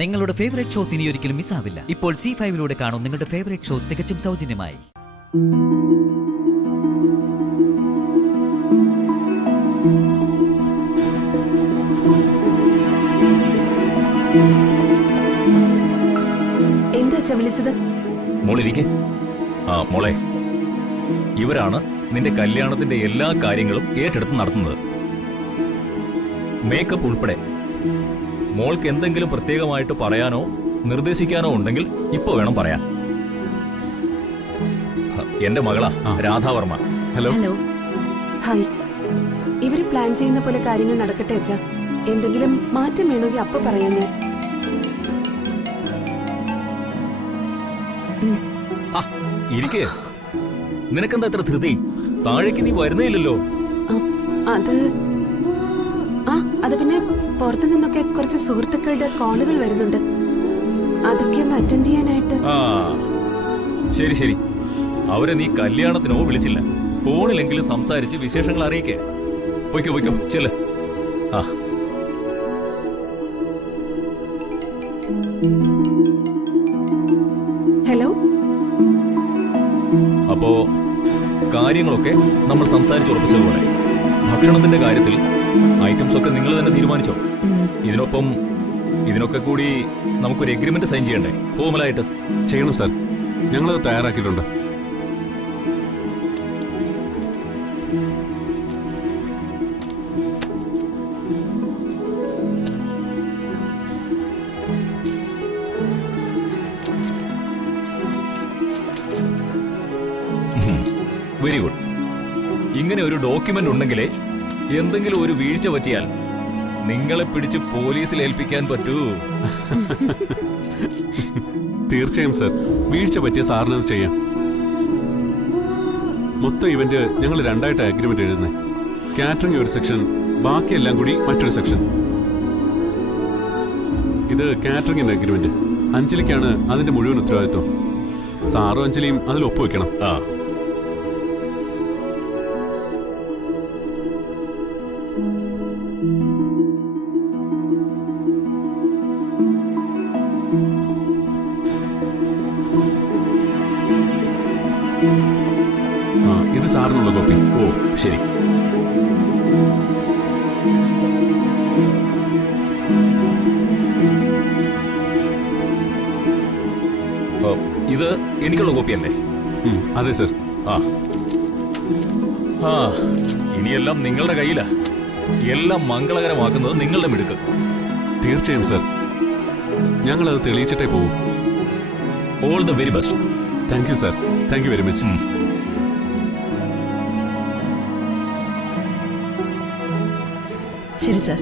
നിങ്ങളുടെ favourite shows ഇനി ഒരിക്കലും മിസ്സാവില്ല. ഇപ്പോൾ C5 കാണും നിങ്ങളുടെ ഫേവറേറ്റ് ഷോ തികച്ചും സൗജന്യമായി. എന്താ വിളിച്ചത്? മോളിരിക്കെ. മോളെ, ഇവരാണ് നിന്റെ കല്യാണത്തിന്റെ എല്ലാ കാര്യങ്ങളും ഏറ്റെടുത്ത് നടത്തുന്നത്. മേക്കപ്പ് ഉൾപ്പെടെ. മോൾക്ക് എന്തെങ്കിലും പ്രത്യേകമായിട്ട് പറയാനോ നിർദ്ദേശിക്കാനോ ഉണ്ടെങ്കിൽ ഇപ്പൊ വേണം പറയാൻ. എന്റെ മകളാ രാധാവർമ്മ. ഹലോ. ഹായ്. ഇവര് പ്ലാൻ ചെയ്യുന്ന പോലെ കാര്യങ്ങൾ നടക്കട്ടെ അച്ഛാ. എന്തെങ്കിലും മാറ്റം വേണമെങ്കിൽ അപ്പൊ പറയാൻ ഞാൻ. ഇരിക്കേ. നിനക്കെന്താ എത്ര ധൃതി? താഴേക്ക് നീ വരുന്നേ ഇല്ലല്ലോ. അത് പിന്നെ പുറത്തു നിന്നൊക്കെ കുറച്ച് സുഹൃത്തുക്കളുടെ കോളുകൾ വരുന്നുണ്ട്. അതൊക്കെ ഒന്ന് അറ്റൻഡ് ചെയ്യാനായിട്ട്. ശരി ശരി. അവരെ നീ കല്യാണത്തിനോ വിളിച്ചില്ല. ഫോണിലെങ്കിലും സംസാരിച്ച് വിശേഷങ്ങൾ അറിയിക്കേ. പൊയ്ക്കോ പൊയ്ക്കോ, ചെല്ല്. ഹലോ. അപ്പോ കാര്യങ്ങളൊക്കെ നമ്മൾ സംസാരിച്ചുറപ്പിച്ചതുപോലെ ഭക്ഷണത്തിന്റെ കാര്യത്തിൽ ഐറ്റംസ് ഒക്കെ നിങ്ങൾ തന്നെ തീരുമാനിച്ചോ? ഇതിനൊക്കെ കൂടി നമുക്കൊരു എഗ്രിമെന്റ് സൈൻ ചെയ്യണ്ടേ? ഫോർമലായിട്ട് ചെയ്യണം സാർ. ഞങ്ങളത് തയ്യാറാക്കിയിട്ടുണ്ട്. Very good. ഇങ്ങനെ ഒരു ഡോക്യുമെന്റ് ഉണ്ടെങ്കിലേ എന്തെങ്കിലും ഒരു വീഴ്ച പറ്റിയാൽ നിങ്ങളെ പിടിച്ച് പോലീസിൽ ഏൽപ്പിക്കാൻ പറ്റൂ. തീർച്ചയായും സർ. വീഴ്ച പറ്റിയ സാറിന് ചെയ്യാം. മൊത്തം ഇവന്റ് ഞങ്ങൾ രണ്ടായിട്ട് അഗ്രിമെന്റ് എഴുതുന്നത്. കാറ്ററിംഗ് ഒരു സെക്ഷൻ, ബാക്കിയെല്ലാം കൂടി മറ്റൊരു സെക്ഷൻ. ഇത് കാറ്ററിംഗിന്റെ അഗ്രിമെന്റ്. അഞ്ജലിക്കാണ് അതിന്റെ മുഴുവൻ ഉത്തരവാദിത്വം. സാറും അഞ്ജലിയും അതിൽ ഒപ്പുവെക്കണം. ഇത് സാറിനുള്ള കോപ്പി. ഓ ശരി. ഇത് എനിക്കുള്ള കോപ്പിയല്ലേ? അതെ സർ. ഇനിയെല്ലാം നിങ്ങളുടെ കയ്യിലാ. എല്ലാം മംഗളകരമാക്കുന്നത് നിങ്ങളുടെ മിടുക്ക്. തീർച്ചയായും സർ. ഞങ്ങളത് തെളിയിച്ചിട്ടേ പോകും. All the very best. Thank you sir. Thank you very much. ശരി സർ.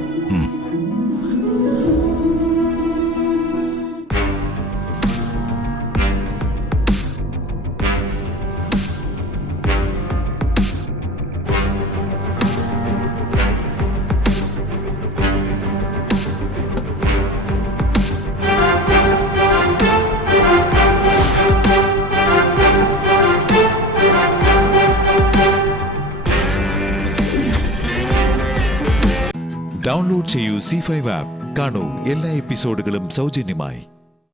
ഡൗൺലോഡ് ചെയ്യൂ C5 ആപ്പ്. കാണൂ എല്ലാ എപ്പിസോഡുകളും സൗജന്യമായി.